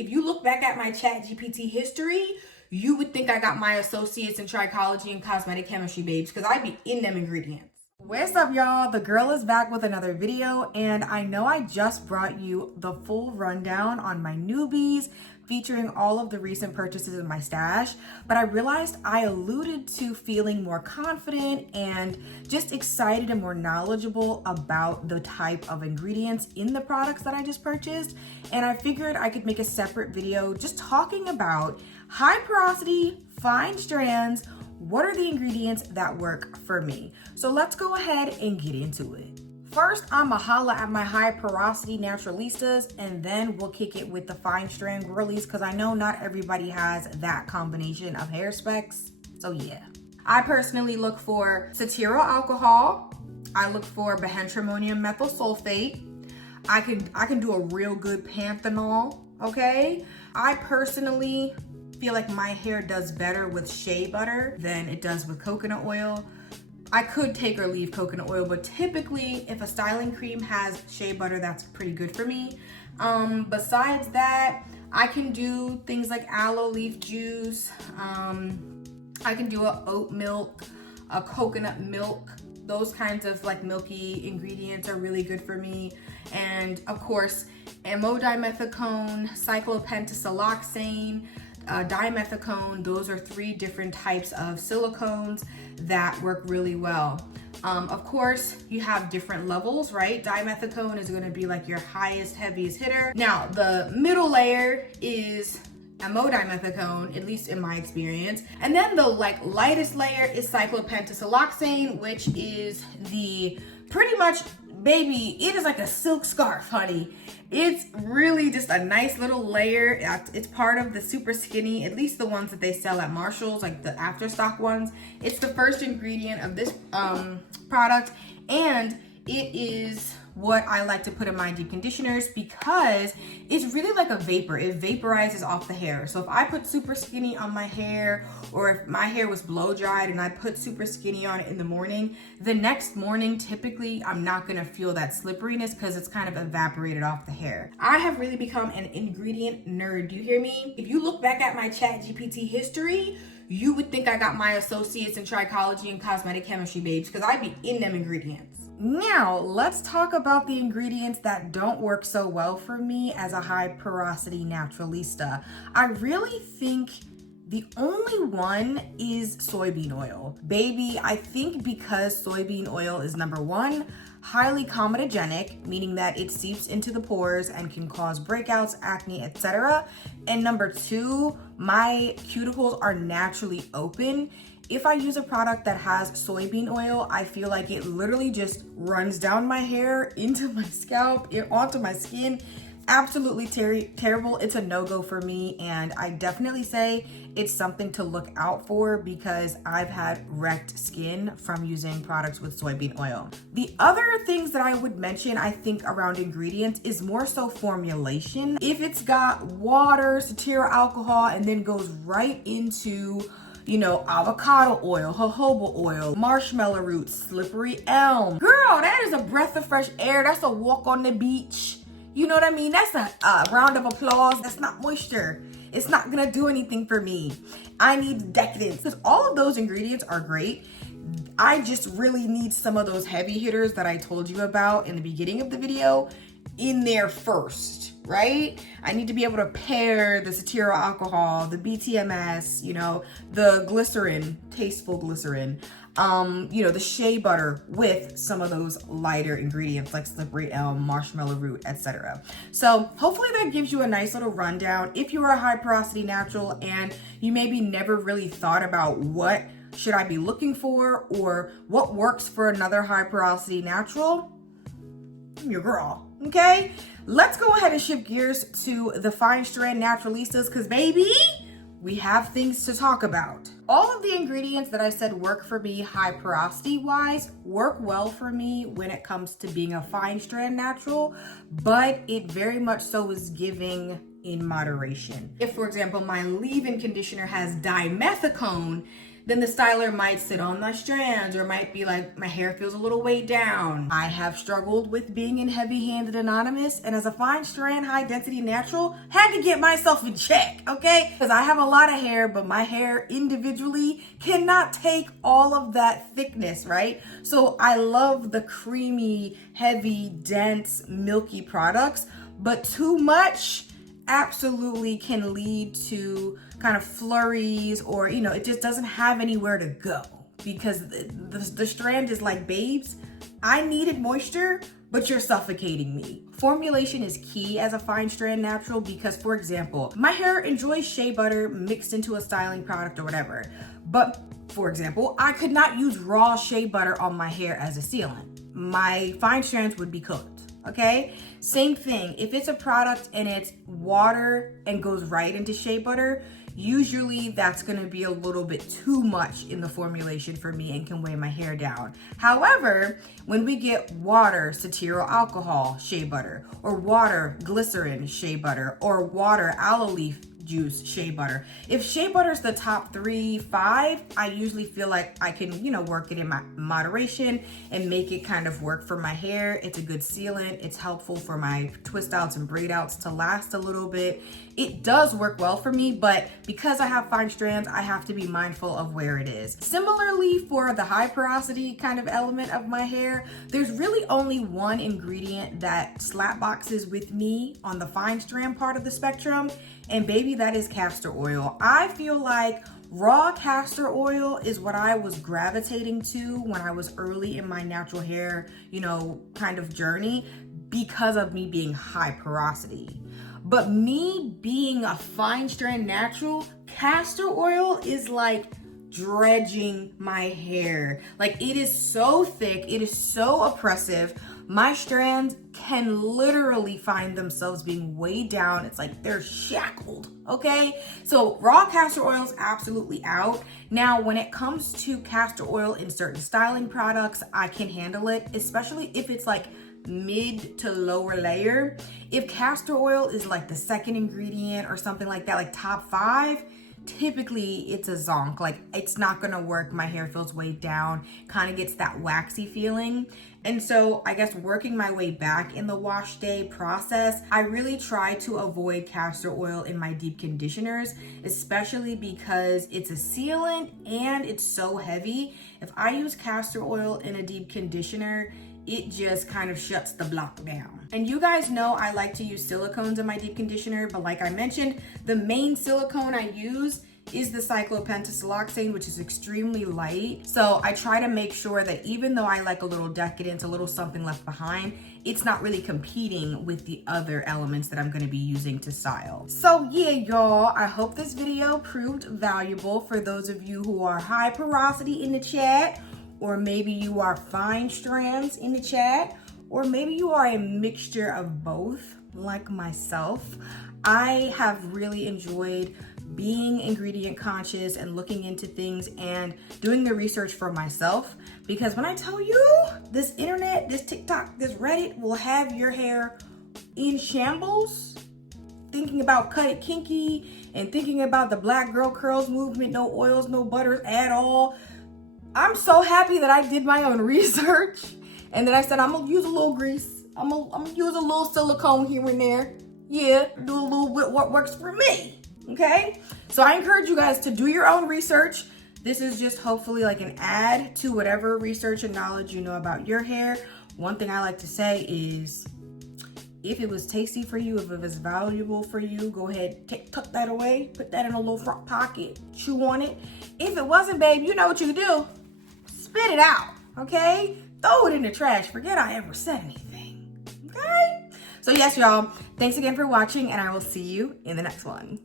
If you look back at my ChatGPT history, you would think I got my associates in trichology and cosmetic chemistry, babes, because I be in them ingredients. What's up, y'all? The girl is back with another video, and I know I just brought you the full rundown on my newbies, featuring all of the recent purchases in my stash, but I realized I alluded to feeling more confident and just excited and more knowledgeable about the type of ingredients in the products that I just purchased, and I figured I could make a separate video just talking about high porosity, fine strands. What are the ingredients that work for me? So let's go ahead and get into it. First, I'ma holla at my high porosity naturalistas, and then we'll kick it with the fine strand girlies, because I know not everybody has that combination of hair specs. So yeah. I personally look for cetyl alcohol. I look for bihentramonium methyl sulfate. I can do a real good panthenol, okay? I personally feel like my hair does better with shea butter than it does with coconut oil. I could take or leave coconut oil, but typically if a styling cream has shea butter, that's pretty good for me. Besides that, I can do things like aloe leaf juice. I can do a oat milk, a coconut milk. Those kinds of like milky ingredients are really good for me. And of course, amodimethicone, cyclopentasiloxane, dimethicone. Those are 3 different types of silicones that work really well. Of course, you have different levels, right? Dimethicone is going to be like your highest, heaviest hitter. Now, the middle layer is amodimethicone, at least in my experience. And then the lightest layer is cyclopentasiloxane, which is the pretty much, baby, it is like a silk scarf, honey. It's really just a nice little layer. It's part of the super skinny, at least the ones that they sell at Marshall's, like the after stock ones. It's the first ingredient of this product, and it is what I like to put in my deep conditioners because it's really like a vapor. It vaporizes off the hair. So if I put super skinny on my hair, or if my hair was blow dried and I put super skinny on it in the morning, the next morning, typically I'm not gonna feel that slipperiness because it's kind of evaporated off the hair. I have really become an ingredient nerd. Do you hear me? If you look back at my ChatGPT history, you would think I got my associates in trichology and cosmetic chemistry, babes, because I be in them ingredients. Now, let's talk about the ingredients that don't work so well for me as a high porosity naturalista. I really think the only one is soybean oil. Baby, I think because soybean oil is number 1, highly comedogenic, meaning that it seeps into the pores and can cause breakouts, acne, etc. And number 2, my cuticles are naturally open. If I use a product that has soybean oil, I feel like it literally just runs down my hair, into my scalp, onto my skin. Absolutely terrible. It's a no-go for me, and I definitely say it's something to look out for because I've had wrecked skin from using products with soybean oil. The other things that I would mention, I think, around ingredients is more so formulation. If it's got water, cetyl alcohol, and then goes right into, you know, avocado oil, jojoba oil, marshmallow roots, slippery elm. Girl, that is a breath of fresh air. That's a walk on the beach. You know what I mean? That's a round of applause. That's not moisture. It's not gonna do anything for me. I need decadence. Because all of those ingredients are great. I just really need some of those heavy hitters that I told you about in the beginning of the video in there first, right? I need to be able to pair the cetyl alcohol, the BTMS, you know, the glycerin, tasteful glycerin, you know, the shea butter with some of those lighter ingredients like slippery elm, marshmallow root, etc. So hopefully that gives you a nice little rundown. If you are a high porosity natural and you maybe never really thought about what should I be looking for or what works for another high porosity natural, I'm your girl. Okay, let's go ahead and shift gears to the fine strand naturalistas because baby, we have things to talk about. All of the ingredients that I said work for me high porosity wise work well for me when it comes to being a fine strand natural, but it very much so is giving in moderation. If, for example, my leave-in conditioner has dimethicone, then the styler might sit on my strands, or might be like, my hair feels a little weighed down. I have struggled with being in heavy-handed anonymous, and as a fine strand, high density natural, had to get myself in check, okay? Because I have a lot of hair, but my hair individually cannot take all of that thickness, right? So I love the creamy, heavy, dense, milky products, but too much absolutely can lead to kind of flurries, or it just doesn't have anywhere to go, because the strand is like, babes, I needed moisture, but you're suffocating me. Formulation is key as a fine strand natural, because, for example, my hair enjoys shea butter mixed into a styling product or whatever, but for example, I could not use raw shea butter on my hair as a sealant. My fine strands would be cooked. Okay, same thing. If it's a product and it's water and goes right into shea butter, usually that's going to be a little bit too much in the formulation for me and can weigh my hair down. However, when we get water, cetyl alcohol, shea butter, or water, glycerin, shea butter, or water, aloe leaf juice, shea butter. If shea butter is the top 3, 5, I usually feel like I can, work it in my moderation and make it kind of work for my hair. It's a good sealant. It's helpful for my twist outs and braid outs to last a little bit. It does work well for me, but because I have fine strands, I have to be mindful of where it is. Similarly, for the high porosity kind of element of my hair, there's really only one ingredient that slap boxes with me on the fine strand part of the spectrum, and baby, that is castor oil. I feel like raw castor oil is what I was gravitating to when I was early in my natural hair, kind of journey, because of me being high porosity. But me being a fine strand natural, castor oil is like dredging my hair. Like, it is so thick, it is so oppressive. My strands can literally find themselves being weighed down. It's like they're shackled, okay? So raw castor oil is absolutely out. Now, when it comes to castor oil in certain styling products, I can handle it, especially if it's like mid to lower layer. If castor oil is like the second ingredient or something like that, like top 5, typically it's a zonk. Like, it's not gonna work. My hair feels weighed down, kind of gets that waxy feeling. And so I guess working my way back in the wash day process, I really try to avoid castor oil in my deep conditioners, especially because it's a sealant and it's so heavy. If I use castor oil in a deep conditioner, it just kind of shuts the block down. And you guys know I like to use silicones in my deep conditioner, but like I mentioned, the main silicone I use is the cyclopentasiloxane, which is extremely light. So I try to make sure that even though I like a little decadence, a little something left behind, it's not really competing with the other elements that I'm gonna be using to style. So yeah, y'all, I hope this video proved valuable for those of you who are high porosity in the chat, or maybe you are fine strands in the chat, or maybe you are a mixture of both, like myself. I have really enjoyed being ingredient conscious and looking into things and doing the research for myself, because when I tell you, this internet, this TikTok, this Reddit will have your hair in shambles, thinking about cut it kinky and thinking about the black girl curls movement, no oils, no butters at all. I'm so happy that I did my own research and that I said, I'm gonna use a little grease. I'm gonna use a little silicone here and there. Yeah, do a little bit what works for me, okay? So I encourage you guys to do your own research. This is just hopefully like an add to whatever research and knowledge you know about your hair. One thing I like to say is, if it was tasty for you, if it was valuable for you, go ahead, tuck that away, put that in a little front pocket, chew on it. If it wasn't, babe, you know what you can do. Spit it out, okay? Throw it in the trash. Forget I ever said anything, okay? So yes, y'all, thanks again for watching, and I will see you in the next one.